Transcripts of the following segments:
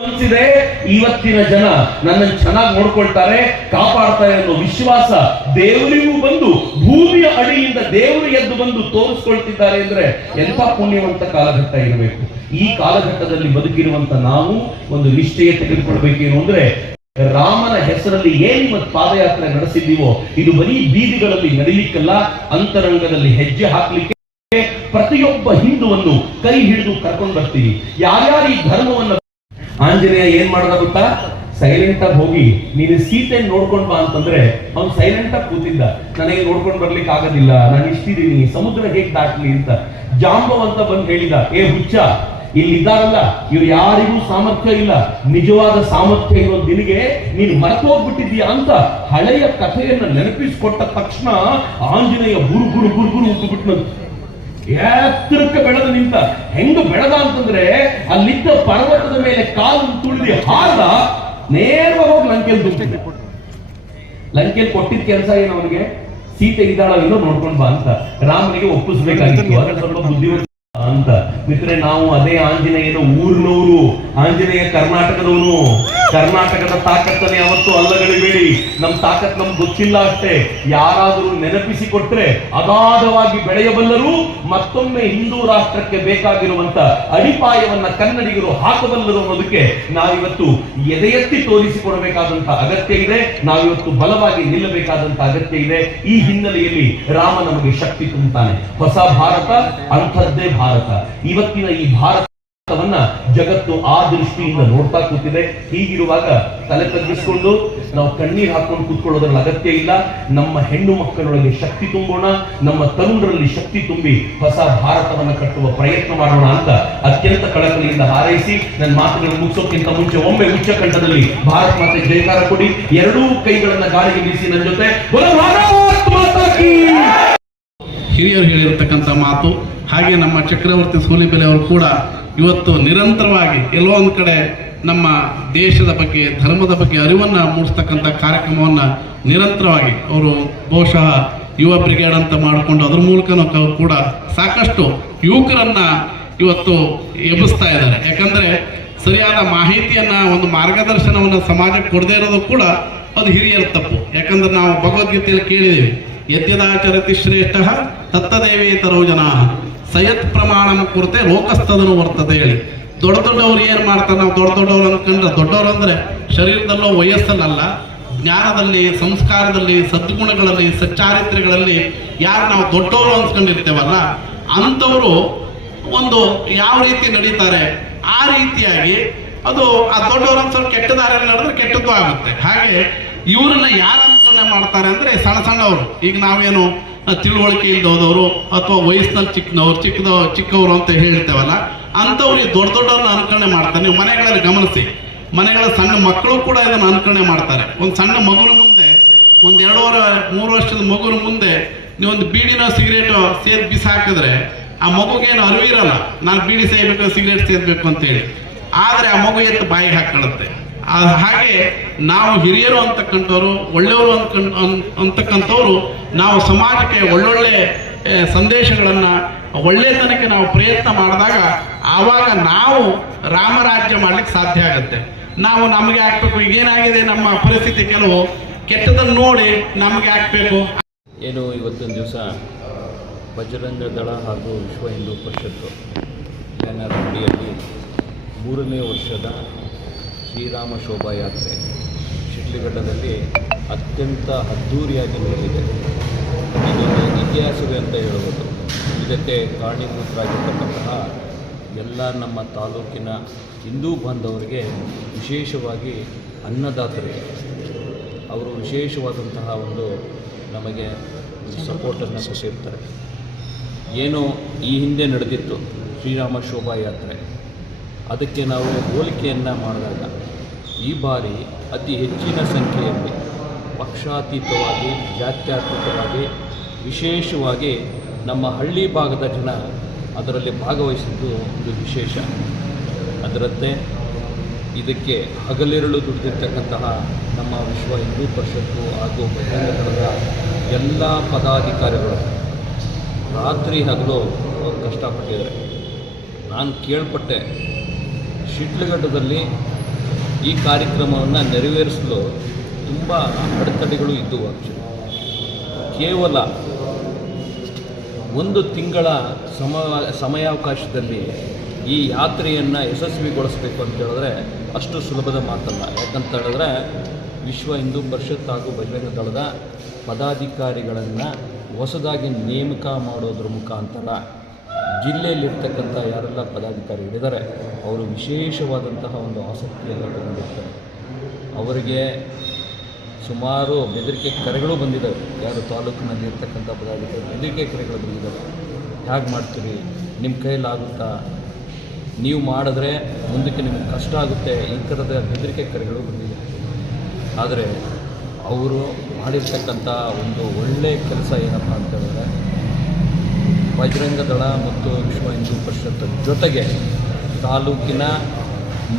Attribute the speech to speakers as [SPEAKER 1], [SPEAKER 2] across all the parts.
[SPEAKER 1] ಅನ್ಸಿದೆ ಇವತ್ತಿನ ಜನ ನನ್ನನ್ನು ಚೆನ್ನಾಗಿ ನೋಡ್ಕೊಳ್ತಾರೆ, ಕಾಪಾಡ್ತಾರೆ ಅನ್ನೋ ವಿಶ್ವಾಸ ದೇವರಿಗೂ ಬಂದು, ಭೂಮಿಯ ಅಡಿಯಿಂದ ದೇವರು ಎದ್ದು ಬಂದು ತೋರಿಸ್ಕೊಳ್ತಿದ್ದಾರೆ ಅಂದ್ರೆ ಎಂಥ ಪುಣ್ಯವಂತ ಕಾಲಘಟ್ಟ ಇರಬೇಕು. ಈ ಕಾಲಘಟ್ಟದಲ್ಲಿ ಬದುಕಿರುವಂತ ನಾವು ಒಂದು ನಿಶ್ಚಯ ತೆಗೆದುಕೊಳ್ಬೇಕೇನು ಅಂದ್ರೆ, ರಾಮನ ಹೆಸರಲ್ಲಿ ಏನ್ ಇವತ್ತು ಪಾದಯಾತ್ರೆ ನಡೆಸಿದ್ದೀವೋ, ಇದು ಬರೀ ಬೀದಿಗಳಲ್ಲಿ ನಡೀಲಿಕ್ಕಲ್ಲ, ಅಂತರಂಗದಲ್ಲಿ ಹೆಜ್ಜೆ ಹಾಕ್ಲಿಕ್ಕೆ ಪ್ರತಿಯೊಬ್ಬ ಹಿಂದುವನ್ನು ಕೈ ಹಿಡಿದು ಕರ್ಕೊಂಡು ಬರ್ತೀವಿ. ಯಾರ್ಯಾರು ಈ ಧರ್ಮವನ್ನ ಆಂಜನೇಯ ಏನ್ ಮಾಡ್ದ ಗೊತ್ತಾ? ಸೈಲೆಂಟ್ ಆಗಿ ಹೋಗಿ, ನೀನು ಸೀತೆ ನೋಡ್ಕೊಂಡ್ ಬಾ ಅಂತಂದ್ರೆ ಅವ್ನು ಸೈಲೆಂಟ್ ಆಗಿ ಕೂತಿದ್ದ. ನನಗೆ ನೋಡ್ಕೊಂಡ್ ಬರ್ಲಿಕ್ಕೆ ಆಗೋದಿಲ್ಲ, ನಾನು ಇಷ್ಟಿದ್ದೀನಿ ಸಮುದ್ರ ಹೇಗೆ ದಾಟ್ಲಿ ಅಂತ ಜಾಂಬವಂತ ಬಂದು ಹೇಳಿದ. ಏ ಹುಚ್ಚ ಇಲ್ಲಿ ಇದ್ದಾರಲ್ಲ ಇವ್ರು ಯಾರಿಗೂ ಸಾಮರ್ಥ್ಯ ಇಲ್ಲ. ನಿಜವಾದ ಸಾಮರ್ಥ್ಯ ಇರೋ ದಿನಿಗೆ ನೀನು ಮರೆತೋಗ್ಬಿಟ್ಟಿದ್ಯಾ ಅಂತ ಹಳೆಯ ಕಥೆಯನ್ನ ನೆನಪಿಸಿಕೊಟ್ಟ ತಕ್ಷಣ ಆಂಜನೇಯ ಗುರು ಗುರು ಗುರು ಗುರು ಎತ್ತರಕ್ಕೆ ಬೆಳೆದು ನಿಂತ. ಹೆಂಗ ಬೆಳೆದ ಅಂತಂದ್ರೆ ಅಲ್ಲಿದ್ದ ಪರ್ವತದ ಮೇಲೆ ಕಾಲು ತುಳಿದು ಹಾರ್ದ ನೇರವಾಗಿ ಹೋಗಿ ಲಂಕೆಲ್ ದುಡ್ಡು ಲಂಕೆಲ್ ಕೊಟ್ಟಿದ್ದ ಕೆಲಸ ಏನು ಅವನಿಗೆ? ಸೀತೆ ಇದ್ದಾಳ ಇಲ್ಲೋ ನೋಡ್ಕೊಂಡ್ ಬಾ ಅಂತ ರಾಮನಿಗೆ ಒಪ್ಪಿಸ್ಬೇಕಾಗಿತ್ತು. ಸ್ವಲ್ಪ ಬುದ್ಧಿವಂತ ಅಂತ. ಮಿತ್ರೆ ನಾವು ಅದೇ ಆಂಜನೇಯನ ಊರಿನವರು. ಆಂಜನೇಯ ಕರ್ನಾಟಕದವನು. ಕರ್ನಾಟಕದ ತಾಕತ್ತನೆ ಅವತ್ತು ಅಲ್ಲಗಳಿಬೇಡಿ. ನಮ್ ತಾಕತ್ ನಮ್ಗೆ ಗೊತ್ತಿಲ್ಲ ಅಷ್ಟೇ. ಯಾರಾದರೂ ನೆನಪಿಸಿ ಕೊಟ್ರೆ ಅಗಾಧವಾಗಿ ಬೆಳೆಯಬಲ್ಲರು ಮತ್ತೊಮ್ಮೆ ಹಿಂದೂ ರಾಷ್ಟ್ರಕ್ಕೆ ಬೇಕಾಗಿರುವಂತ ಅಡಿಪಾಯವನ್ನ ಕನ್ನಡಿಗರು ಹಾಕಬಲ್ಲರು ಅನ್ನೋದಕ್ಕೆ ನಾವಿವತ್ತು ಎದೆಯೆತ್ತಿ ತೋರಿಸಿಕೊಡಬೇಕಾದಂತ ಅಗತ್ಯ ಇದೆ. ನಾವಿವತ್ತು ಬಲವಾಗಿ ನಿಲ್ಲಬೇಕಾದಂತ ಅಗತ್ಯ ಇದೆ. ಈ ಹಿನ್ನೆಲೆಯಲ್ಲಿ ರಾಮ ನಮಗೆ ಶಕ್ತಿ ತುಂಬುತ್ತಾನೆ. ಹೊಸ ಭಾರತ ಅಂಥದ್ದೇ ಇವತ್ತಿನ ಈ ಭಾರತವನ್ನ ಜಗತ್ತು ಆ ದೃಷ್ಟಿಯಿಂದ ನೋಡ್ತಾ ಕೂತಿದೆ. ಹೀಗಿರುವಾಗ ತಲೆ ತಗ್ಗಿಸ್ಕೊಂಡು ನಾವು ಕಣ್ಣೀರು ಹಾಕೊಂಡು ಕೂತ್ಕೊಳ್ಳೋದ್ರಲ್ಲಿ ಅಗತ್ಯ ಇಲ್ಲ. ನಮ್ಮ ಹೆಣ್ಣು ಮಕ್ಕಳೊಳಗೆ ಶಕ್ತಿ ತುಂಬೋಣ. ನಮ್ಮ ತರುಣರಲ್ಲಿ ಶಕ್ತಿ ತುಂಬಿ ಹೊಸ ಭಾರತವನ್ನ ಕಟ್ಟುವ ಪ್ರಯತ್ನ ಮಾಡೋಣ ಅಂತ ಅತ್ಯಂತ ಕಳಕಳಿಯಿಂದ ಹಾರೈಸಿ ನನ್ನ ಮಾತುಗಳನ್ನು ಮುಗಿಸೋಕ್ಕಿಂತ ಮುಂಚೆ ಒಮ್ಮೆ ಉಚ್ಚ ಕಂಠದಲ್ಲಿ ಭಾರತ್ ಮಾತೆ ಜಯಕಾರ ಕೊಡಿ. ಎರಡೂ ಕೈಗಳನ್ನ ಗಾಳಿಗೆ ಬೀಸಿ ನನ್ನ ಜೊತೆ. "ಬೋಲೋ ಭಾರತ್ ಮಾತಾ ಕೀ!"
[SPEAKER 2] ಹಿರಿಯರು ಹೇಳಿರ್ತಕ್ಕಂಥ ಮಾತು ಹಾಗೆ ನಮ್ಮ ಚಕ್ರವರ್ತಿ ಸೂಲಿಬೆಲೆ ಅವರು ಕೂಡ ಇವತ್ತು ನಿರಂತರವಾಗಿ ಎಲ್ಲೋ ಒಂದು ಕಡೆ ನಮ್ಮ ದೇಶದ ಬಗ್ಗೆ, ಧರ್ಮದ ಬಗ್ಗೆ ಅರಿವನ್ನು ಮೂಡಿಸ್ತಕ್ಕಂಥ ಕಾರ್ಯಕ್ರಮವನ್ನು ನಿರಂತರವಾಗಿ ಅವರು ಬಹುಶಃ ಯುವ ಬ್ರಿಗೇಡ್ ಅಂತ ಮಾಡಿಕೊಂಡು ಅದ್ರ ಮೂಲಕನೂ ಕೂಡ ಸಾಕಷ್ಟು ಯುವಕರನ್ನ ಇವತ್ತು ಎಬ್ಬಿಸ್ತಾ ಇದ್ದಾರೆ. ಯಾಕಂದ್ರೆ ಸರಿಯಾದ ಮಾಹಿತಿಯನ್ನ, ಒಂದು ಮಾರ್ಗದರ್ಶನವನ್ನು ಸಮಾಜಕ್ಕೆ ಕೊಡದೇ ಇರೋದು ಕೂಡ ಅದು ಹಿರಿಯರ ತಪ್ಪು. ಯಾಕಂದ್ರೆ ನಾವು ಭಗವದ್ಗೀತೆಯಲ್ಲಿ ಕೇಳಿದ್ದೇವೆ ಯದ್ಯದಾಚರತಿ ಶ್ರೇಷ್ಠ ತತ್ತದೇವೇತರೋ ಜನಾ. ಸಯತ್ ಪ್ರಮಾಣ ಕುರಿತೆ ಲೋಕಸ್ಥದನು ಬರ್ತದೆ ಹೇಳಿ. ದೊಡ್ಡ ದೊಡ್ಡವ್ರು ಏನು ಮಾಡ್ತಾರೆ ನಾವು ದೊಡ್ಡ ದೊಡ್ಡವ್ರು ಅನ್ಕೊಂಡ್ರೆ ದೊಡ್ಡವರು ಅಂದ್ರೆ ಶರೀರದಲ್ಲೋ ವಯಸ್ಸಲ್ಲಲ್ಲ ಜ್ಞಾನದಲ್ಲಿ, ಸಂಸ್ಕಾರದಲ್ಲಿ, ಸದ್ಗುಣಗಳಲ್ಲಿ, ಸಚ್ಚಾರಿತ್ರ್ಯಗಳಲ್ಲಿ ಯಾರು ನಾವು ದೊಡ್ಡವರು ಅನ್ಸ್ಕೊಂಡಿರ್ತೇವಲ್ಲ, ಅಂಥವರು ಒಂದು ಯಾವ ರೀತಿ ನಡೀತಾರೆ ಆ ರೀತಿಯಾಗಿ ಅದು ಆ ದೊಡ್ಡವರು ಅನ್ಸೋರು ಕೆಟ್ಟ ನಡೆದ್ರೆ ಕೆಟ್ಟದ್ದು ಆಗುತ್ತೆ. ಹಾಗೆ ಇವರನ್ನ ಯಾರು ಅನ್ಕೊಂಡೆ ಮಾಡ್ತಾರೆ ಅಂದ್ರೆ ಸಣ್ಣ ಸಣ್ಣವರು. ಈಗ ನಾವೇನು ತಿಳುವಳಿಕೆ ಇಲ್ದೋದವರು ಅಥವಾ ವಯಸ್ಸಿನಲ್ಲಿ ಚಿಕ್ಕನವ್ರು ಚಿಕ್ಕದ, ಚಿಕ್ಕವರು ಅಂತ ಹೇಳ್ತೇವಲ್ಲ ಅಂಥವ್ರಿಗೆ ದೊಡ್ಡ ದೊಡ್ಡವ್ರನ್ನ ಅನುಕರಣೆ ಮಾಡ್ತಾರೆ. ನೀವು ಮನೆಗಳಲ್ಲಿ ಗಮನಿಸಿ, ಮನೆಗಳ ಸಣ್ಣ ಮಕ್ಕಳು ಕೂಡ ಇದನ್ನು ಅನುಕರಣೆ ಮಾಡ್ತಾರೆ. ಒಂದು ಸಣ್ಣ ಮಗುವಿನ ಮುಂದೆ, ಒಂದು ಎರಡೂವರೆ, ಮೂರು ವರ್ಷದ ಮಗುವಿನ ಮುಂದೆ ನೀವೊಂದು ಬೀಡಿನೋ ಸಿಗರೇಟೋ ಸೇದ್ ಬಿಸಾಕಿದ್ರೆ, ಆ ಮಗುಗೇನು ಅರಿವಿರಲ್ಲ, ನಾನು ಬೀಡಿ ಸೇಯಬೇಕು, ಸಿಗರೇಟ್ ಸೇದಬೇಕು ಅಂತೇಳಿ. ಆದರೆ ಆ ಮಗು ಎತ್ತು ಬಾಯಿಗೆ ಹಾಕೊಳ್ಳುತ್ತೆ ಹಾಗೆ ನಾವು ಹಿರಿಯರು ಅಂತಕ್ಕಂಥವ್ರು, ಒಳ್ಳೆಯವರು ಅಂತಕ್ಕಂಥವ್ರು, ನಾವು ಸಮಾಜಕ್ಕೆ ಒಳ್ಳೊಳ್ಳೆ ಸಂದೇಶಗಳನ್ನು ಒಳ್ಳೆತನಕ್ಕೆ ನಾವು ಪ್ರಯತ್ನ ಮಾಡಿದಾಗ ಆವಾಗ ನಾವು ರಾಮರಾಜ್ಯ ಮಾಡ್ಲಿಕ್ಕೆ ಸಾಧ್ಯ ಆಗುತ್ತೆ. ನಾವು ನಮಗೆ ಹಾಕ್ಬೇಕು ಈಗೇನಾಗಿದೆ ನಮ್ಮ ಪರಿಸ್ಥಿತಿ ಕೆಲವು ಕೆಟ್ಟದನ್ನು ನೋಡಿ ನಮಗೆ ಹಾಕ್ಬೇಕು
[SPEAKER 3] ಏನು ಇವತ್ತಿನ ದಿವಸ ಬಜರಂಗ ದಳ ಹಾಗೂ ವಿಶ್ವ ಹಿಂದೂ ಪರಿಷತ್ತು ಬ್ಯಾನರ್ ಮೂರನೇ ವರ್ಷದ ಶ್ರೀರಾಮ ಶೋಭಾಯಾತ್ರೆ ಶಿಡ್ಲಘಟ್ಟದಲ್ಲಿ ಅತ್ಯಂತ ಅದ್ಧೂರಿಯಾಗಿ ನಡೆದಿದೆ ಇದೊಂದು ಇತಿಹಾಸವೇ ಅಂತ ಹೇಳುವುದು ಇದಕ್ಕೆ ಕಾರಣೀಭೂತರಾಗಿರ್ತಕ್ಕಂತಹ ಎಲ್ಲ ನಮ್ಮ ತಾಲೂಕಿನ ಹಿಂದೂ ಬಾಂಧವರಿಗೆ ವಿಶೇಷವಾಗಿ ಅನ್ನದಾತರಿಗೆ ಅವರು ವಿಶೇಷವಾದಂತಹ ಒಂದು ನಮಗೆ ಸಪೋರ್ಟನ್ನು ಕೊಟ್ಟಿರ್ತಾರೆ. ಏನು ಈ ಹಿಂದೆ ನಡೆದಿತ್ತು ಶ್ರೀರಾಮ ಶೋಭಾಯಾತ್ರೆ. ಅದಕ್ಕೆ ನಾವು ಹೋಲಿಕೆಯನ್ನು ಮಾಡಿದಾಗ ಈ ಬಾರಿ ಅತಿ ಹೆಚ್ಚಿನ ಸಂಖ್ಯೆಯಲ್ಲಿ ಪಕ್ಷಾತೀತವಾಗಿ, ಜಾತ್ಯತೀತವಾಗಿ, ವಿಶೇಷವಾಗಿ ನಮ್ಮ ಹಳ್ಳಿ ಭಾಗದ ಜನ ಅದರಲ್ಲಿ ಭಾಗವಹಿಸಿದ್ದು ಒಂದು ವಿಶೇಷ. ಅದರಂತೆ ಇದಕ್ಕೆ ಹಗಲಿರುಳು ದುಡಿದಿರ್ತಕ್ಕಂತಹ ನಮ್ಮ ವಿಶ್ವ ಹಿಂದೂ ಪರಿಷತ್ತು ಹಾಗೂ ಬಜರಂಗ ದಳದ ಎಲ್ಲ ಪದಾಧಿಕಾರಿಗಳು ರಾತ್ರಿ ಹಗಲು ಕಷ್ಟಪಟ್ಟಿದ್ದಾರೆ. ನಾನು ಕೇಳ್ಪಟ್ಟೆ. ಶಿಡ್ಲಘಟ್ಟದಲ್ಲಿ ಈ ಕಾರ್ಯಕ್ರಮವನ್ನು ನೆರವೇರಿಸಲು ತುಂಬ ಅಡೆತಡೆಗಳು ಇದ್ದವು ಆ್ಯಕ್ಚುಲಿ ಕೇವಲ ಒಂದು ತಿಂಗಳ ಸಮ, ಸಮಯಾವಕಾಶದಲ್ಲಿ ಈ ಯಾತ್ರೆಯನ್ನು ಯಶಸ್ವಿಗೊಳಿಸಬೇಕು ಅಂತ ಹೇಳಿದ್ರೆ ಅಷ್ಟು ಸುಲಭದ ಮಾತಲ್ಲ. ಯಾಕಂತ ಹೇಳಿದ್ರೆ ವಿಶ್ವ ಹಿಂದೂ ಪರಿಷತ್ ಹಾಗೂ ಬಜರಂಗ ದಳದ ಪದಾಧಿಕಾರಿಗಳನ್ನು ಹೊಸದಾಗಿ ನೇಮಕ ಮಾಡೋದ್ರ ಮುಖಾಂತರ ಜಿಲ್ಲೆಯಲ್ಲಿರ್ತಕ್ಕಂಥ ಯಾರೆಲ್ಲ ಪದಾಧಿಕಾರಿಗಳಿದ್ದಾರೆ ಅವರು ವಿಶೇಷವಾದಂತಹ ಒಂದು ಆಸಕ್ತಿಯನ್ನು ತಗೊಂಡಿರ್ತಾರೆ. ಅವರಿಗೆ ಸುಮಾರು ಬೆದರಿಕೆ ಕರೆಗಳು ಬಂದಿದ್ದಾವೆ. ಯಾರು ತಾಲೂಕಿನಲ್ಲಿ ಇರ್ತಕ್ಕಂಥ ಪದಾಧಿಕಾರಿ ಬೆದರಿಕೆ ಕರೆಗಳು ಬಂದಿದ್ದಾವೆ. ಹೇಗೆ ಮಾಡ್ತೀರಿ? ನಿಮ್ಮ ಕೈಲಾಗುತ್ತಾ ನೀವು ಮಾಡಿದ್ರೆ ಮುಂದಕ್ಕೆ ನಿಮಗೆ ಕಷ್ಟ ಆಗುತ್ತೆ. ಈ ಥರದ ಬೆದರಿಕೆ ಕರೆಗಳು ಬಂದಿದೆ. ಆದರೆ ಅವರು ಮಾಡಿರ್ತಕ್ಕಂಥ ಒಂದು ಒಳ್ಳೆಯ ಕೆಲಸ ಏನಪ್ಪ ಅಂತ ಹೇಳಿದ್ರೆ ಬಜರಂಗ ದಳ ಮತ್ತು ವಿಶ್ವ ಹಿಂದೂ ಪರಿಷತ್ ಜೊತೆಗೆ ತಾಲೂಕಿನ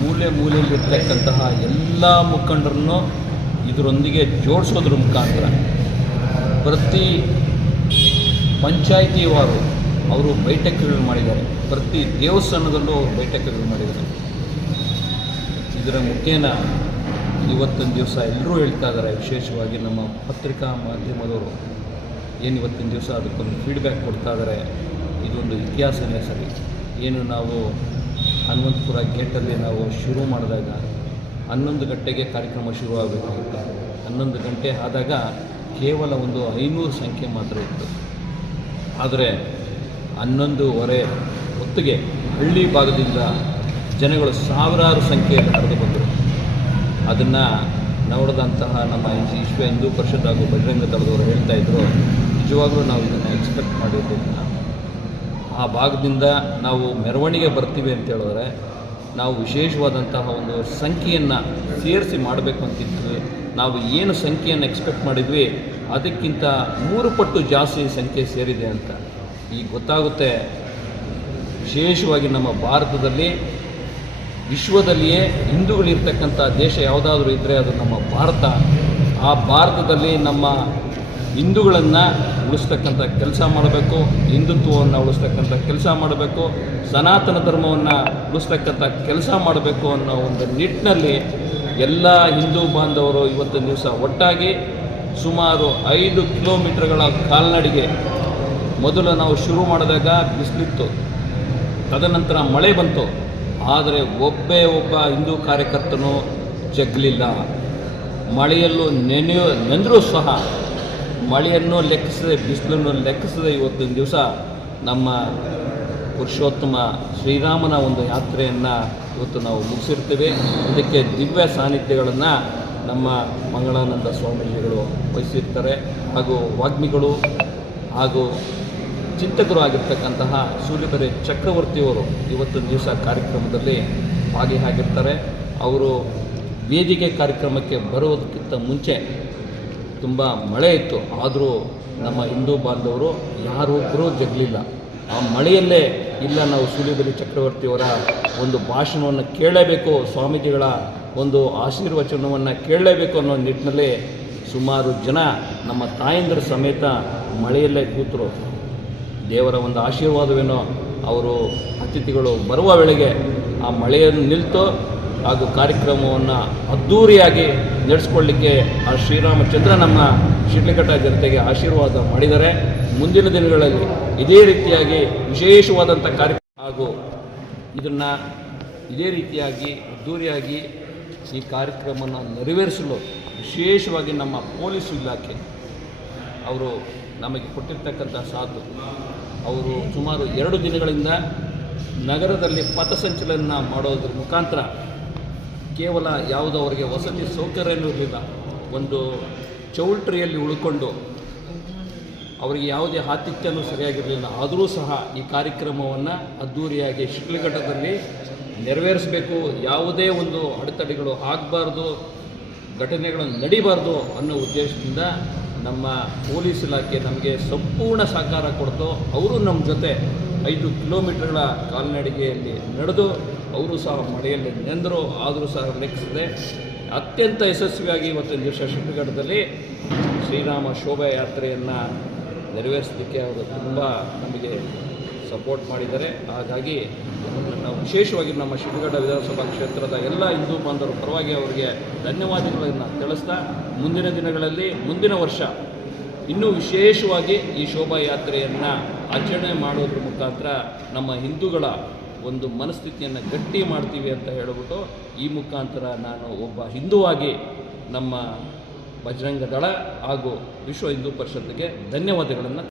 [SPEAKER 3] ಮೂಲೆ ಮೂಲೆಯಲ್ಲಿರ್ತಕ್ಕಂತಹ ಎಲ್ಲ ಮುಖಂಡರನ್ನು ಇದರೊಂದಿಗೆ ಜೋಡಿಸೋದ್ರ ಮುಖಾಂತರ ಪ್ರತಿ ಪಂಚಾಯಿತಿಯವರು ಅವರು ಬೈಠಕ್ಗಳು ಮಾಡಿದ್ದಾರೆ. ಪ್ರತಿ ದೇವಸ್ಥಾನದಲ್ಲೂ ಅವರು ಬೈಠಕ್ಗಳು ಮಾಡಿದ್ದಾರೆ. ಇದರ ಮುಖೇನ ಇವತ್ತಿನ ದಿವಸ ಎಲ್ಲರೂ ಹೇಳ್ತಾ ಇದ್ದಾರೆ. ವಿಶೇಷವಾಗಿ ನಮ್ಮ ಪತ್ರಿಕಾ ಮಾಧ್ಯಮದವರು. ಏನು ಇವತ್ತಿನ ದಿವಸ ಅದಕ್ಕೊಂದು ಫೀಡ್ಬ್ಯಾಕ್ ಕೊಡ್ತಾ ಇದ್ದಾರೆ ಇದೊಂದು ಇತಿಹಾಸವೇ ಸರಿ ಏನು ನಾವು ಹನುಮಂತಪುರ ಗೇಟಲ್ಲಿ ನಾವು ಶುರು ಮಾಡಿದಾಗ ಹನ್ನೊಂದು ಗಂಟೆಗೆ ಕಾರ್ಯಕ್ರಮ ಶುರು ಆಗಬೇಕಾಗಿತ್ತು ಹನ್ನೊಂದು ಗಂಟೆ ಆದಾಗ ಕೇವಲ ಒಂದು ಐನೂರು ಸಂಖ್ಯೆ ಮಾತ್ರ ಇತ್ತು. ಆದರೆ ಹನ್ನೊಂದೂವರೆ ಹೊತ್ತಿಗೆ ಹಳ್ಳಿ ಭಾಗದಿಂದ ಜನಗಳು ಸಾವಿರಾರು ಸಂಖ್ಯೆಯಲ್ಲಿ ಹರಿದು ಬಂದರು. ಅದನ್ನು ನೋಡಿದಂತಹ ನಮ್ಮ ವಿಶ್ವ ಹಿಂದೂ ಪರಿಷತ್ ಹಾಗೂ ದಳದವರು ಹೇಳ್ತಾ ಇದ್ರು ನಿಜವಾಗ್ಲೂ ನಾವು ಇದನ್ನು ಎಕ್ಸ್ಪೆಕ್ಟ್ ಮಾಡಿರೋದಿಲ್ಲ ಆ ಭಾಗದಿಂದ ನಾವು ಮೆರವಣಿಗೆ ಬರ್ತೀವಿ ಅಂತ ಹೇಳಿದ್ರೆ ನಾವು ವಿಶೇಷವಾದಂತಹ ಒಂದು ಸಂಖ್ಯೆಯನ್ನು ಸೇರಿಸಿ ಮಾಡಬೇಕು ಅಂತಿದ್ವಿ ನಾವು ಏನು ಸಂಖ್ಯೆಯನ್ನು ಎಕ್ಸ್ಪೆಕ್ಟ್ ಮಾಡಿದ್ವಿ ಅದಕ್ಕಿಂತ ಮೂರು ಪಟ್ಟು ಜಾಸ್ತಿ ಸಂಖ್ಯೆ ಸೇರಿದೆ ಅಂತ. ಈಗ ಗೊತ್ತಾಗುತ್ತೆ ವಿಶೇಷವಾಗಿ ನಮ್ಮ ಭಾರತದಲ್ಲಿ, ವಿಶ್ವದಲ್ಲಿಯೇ ಹಿಂದೂಗಳಿರ್ತಕ್ಕಂಥ ದೇಶ ಯಾವುದಾದ್ರೂ ಇದ್ದರೆ ಅದು ನಮ್ಮ ಭಾರತ. ಆ ಭಾರತದಲ್ಲಿ ನಮ್ಮ ಹಿಂದೂಗಳನ್ನು ಉಳಿಸ್ತಕ್ಕಂಥ ಕೆಲಸ ಮಾಡಬೇಕು, ಹಿಂದುತ್ವವನ್ನು ಉಳಿಸ್ತಕ್ಕಂಥ ಕೆಲಸ ಮಾಡಬೇಕು, ಸನಾತನ ಧರ್ಮವನ್ನು ಉಳಿಸ್ತಕ್ಕಂಥ ಕೆಲಸ ಮಾಡಬೇಕು ಅನ್ನೋ ಒಂದು ನಿಟ್ಟಿನಲ್ಲಿ ಎಲ್ಲ ಹಿಂದೂ ಬಾಂಧವರು ಇವತ್ತು ದಿವಸ ಒಟ್ಟಾಗಿ ಸುಮಾರು ಐದು ಕಿಲೋಮೀಟರ್ಗಳ ಕಾಲ್ನಡಿಗೆ ಮೊದಲು ನಾವು ಶುರು ಮಾಡಿದಾಗ ಬಿಸಿಲಿತ್ತು. ತದನಂತರ ಮಳೆ ಬಂತು. ಆದರೆ ಒಬ್ಬೇ ಒಬ್ಬ ಹಿಂದೂ ಕಾರ್ಯಕರ್ತನೂ ಜಗ್ಲಿಲ್ಲ. ಮಳೆಯಲ್ಲೂ ನೆನೆಯೋ, ನೆಂದರೂ ಸಹ ಮಳೆಯನ್ನು ಲೆಕ್ಕಿಸದೆ, ಬಿಸಿಲನ್ನು ಲೆಕ್ಕಿಸದೆ ಇವತ್ತಿನ ದಿವಸ ನಮ್ಮ ಪುರುಷೋತ್ತಮ ಶ್ರೀರಾಮನ ಒಂದು ಯಾತ್ರೆಯನ್ನು ಇವತ್ತು ನಾವು ಮುಗಿಸಿರ್ತೇವೆ. ಇದಕ್ಕೆ ದಿವ್ಯ ಸಾನ್ನಿಧ್ಯಗಳನ್ನು ನಮ್ಮ ಮಂಗಳಾನಂದ ಸ್ವಾಮೀಜಿಗಳು ವಹಿಸಿರ್ತಾರೆ. ಹಾಗೂ ವಾಗ್ಮಿಗಳು ಹಾಗೂ ಚಿಂತಕರು ಆಗಿರ್ತಕ್ಕಂತಹ ಸೂರ್ಯಕರೆ ಚಕ್ರವರ್ತಿಯವರು ಇವತ್ತಿನ ದಿವಸ ಕಾರ್ಯಕ್ರಮದಲ್ಲಿ ಭಾಗಿಯಾಗಿರ್ತಾರೆ. ಅವರು ವೇದಿಕೆ ಕಾರ್ಯಕ್ರಮಕ್ಕೆ ಬರೋದಕ್ಕಿಂತ ಮುಂಚೆ ತುಂಬ ಮಳೆ ಇತ್ತು. ಆದರೂ ನಮ್ಮ ಹಿಂದೂ ಬಾಂಧವರು ಯಾರೊಬ್ಬರೂ ಜಗಲಿಲ್ಲ. ಆ ಮಳೆಯಲ್ಲೇ ಇಲ್ಲ ನಾವು ಸೂಲಿಬೆಲೆ ಚಕ್ರವರ್ತಿಯವರ ಒಂದು ಭಾಷಣವನ್ನು ಕೇಳಲೇಬೇಕು, ಸ್ವಾಮೀಜಿಗಳ ಒಂದು ಆಶೀರ್ವಚನವನ್ನು ಕೇಳಲೇಬೇಕು ಅನ್ನೋ ನಿಟ್ಟಿನಲ್ಲಿ ಸುಮಾರು ಜನ ನಮ್ಮ ತಾಯಂದಿರ ಸಮೇತ ಮಳೆಯಲ್ಲೇ ಕೂತರು. ದೇವರ ಒಂದು ಆಶೀರ್ವಾದವೇನೋ ಅವರು ಅತಿಥಿಗಳು ಬರುವ ವೇಳೆಗೆ ಆ ಮಳೆಯನ್ನು ನಿಲ್ತು ಹಾಗೂ ಕಾರ್ಯಕ್ರಮವನ್ನು ಅದ್ಧೂರಿಯಾಗಿ ನಡೆಸ್ಕೊಳ್ಳಿಕ್ಕೆ ಆ ಶ್ರೀರಾಮಚಂದ್ರ ನಮ್ಮ ಶಿಡ್ಲಘಟ್ಟ ಜನತೆಗೆ ಆಶೀರ್ವಾದ ಮಾಡಿದರೆ ಮುಂದಿನ ದಿನಗಳಲ್ಲಿ ಇದೇ ರೀತಿಯಾಗಿ ವಿಶೇಷವಾದಂಥ ಕಾರ್ಯಕ್ರಮ ಹಾಗೂ ಇದನ್ನು ಇದೇ ರೀತಿಯಾಗಿ ಅದ್ಧೂರಿಯಾಗಿ ಈ ಕಾರ್ಯಕ್ರಮವನ್ನು ನೆರವೇರಿಸಲು ವಿಶೇಷವಾಗಿ ನಮ್ಮ ಪೊಲೀಸ್ ಇಲಾಖೆ ಅವರು ನಮಗೆ ಕೊಟ್ಟಿರ್ತಕ್ಕಂಥ ಸಾಧು. ಅವರು ಸುಮಾರು ಎರಡು ದಿನಗಳಿಂದ ನಗರದಲ್ಲಿ ಪಥಸಂಚಲನ ಮಾಡೋದ್ರ ಮುಖಾಂತರ ಕೇವಲ ಯಾವುದು ಅವರಿಗೆ ವಸತಿ ಸೌಕರ್ಯನೂ ಇರಲಿಲ್ಲ ಒಂದು ಚೌಲ್ಟ್ರಿಯಲ್ಲಿ ಉಳ್ಕೊಂಡು ಅವರಿಗೆ ಯಾವುದೇ ಆತಿಥ್ಯನೂ ಸರಿಯಾಗಿರಲಿಲ್ಲ. ಆದರೂ ಸಹ ಈ ಕಾರ್ಯಕ್ರಮವನ್ನು ಅದ್ಧೂರಿಯಾಗಿ ಶಿಕ್ಲಘಟ್ಟದಲ್ಲಿ ನೆರವೇರಿಸಬೇಕು. ಯಾವುದೇ ಒಂದು ಅಡೆತಡೆಗಳು ಆಗಬಾರ್ದು, ಘಟನೆಗಳು ನಡಿಬಾರ್ದು ಅನ್ನೋ ಉದ್ದೇಶದಿಂದ ನಮ್ಮ ಪೊಲೀಸ್ ಇಲಾಖೆ ನಮಗೆ ಸಂಪೂರ್ಣ ಸಹಕಾರ ಕೊಡ್ತು. ಅವರು ನಮ್ಮ ಜೊತೆ ಐದು ಕಿಲೋಮೀಟರ್ಗಳ ಕಾಲ್ನಡಿಗೆಯಲ್ಲಿ ನಡೆದು ಅವರು ಸಹ ಮಳೆಯಲ್ಲಿ ನೆಂದರು ಆದರೂ ಸಹ ಲೆಕ್ಕಿಸದೆ ಅತ್ಯಂತ ಯಶಸ್ವಿಯಾಗಿ ಇವತ್ತಿನ ದಿವಸ ಶಿಡ್ಲಘಟ್ಟದಲ್ಲಿ ಶ್ರೀರಾಮ ಶೋಭಾಯಾತ್ರೆಯನ್ನು ನೆರವೇರಿಸಲಿಕ್ಕೆ ಅವರು ತುಂಬ ನಮಗೆ ಸಪೋರ್ಟ್ ಮಾಡಿದ್ದಾರೆ. ಹಾಗಾಗಿ ನಾವು ವಿಶೇಷವಾಗಿ ನಮ್ಮ ಶಿಡ್ಲಘಟ್ಟ ವಿಧಾನಸಭಾ ಕ್ಷೇತ್ರದ ಎಲ್ಲ ಹಿಂದೂ ಬಾಂಧವರ ಪರವಾಗಿ ಅವರಿಗೆ ಧನ್ಯವಾದಗಳನ್ನು ತಿಳಿಸ್ತಾ ಮುಂದಿನ ದಿನಗಳಲ್ಲಿ ಮುಂದಿನ ವರ್ಷ ಇನ್ನೂ ವಿಶೇಷವಾಗಿ ಈ ಶೋಭಾಯಾತ್ರೆಯನ್ನು ಆಚರಣೆ ಮಾಡೋದ್ರ ಮುಖಾಂತರ ನಮ್ಮ ಹಿಂದೂಗಳ ಒಂದು ಮನಸ್ಥಿತಿಯನ್ನು ಗಟ್ಟಿ ಮಾಡ್ತೀವಿ ಅಂತ ಹೇಳಿಬಿಟ್ಟು ಈ ಮುಖಾಂತರ ನಾನು ಒಬ್ಬ ಹಿಂದೂವಾಗಿ ನಮ್ಮ ಬಜರಂಗ ದಳ ಹಾಗೂ ವಿಶ್ವ ಹಿಂದೂ ಪರಿಷತ್ತಿಗೆ ಧನ್ಯವಾದಗಳನ್ನು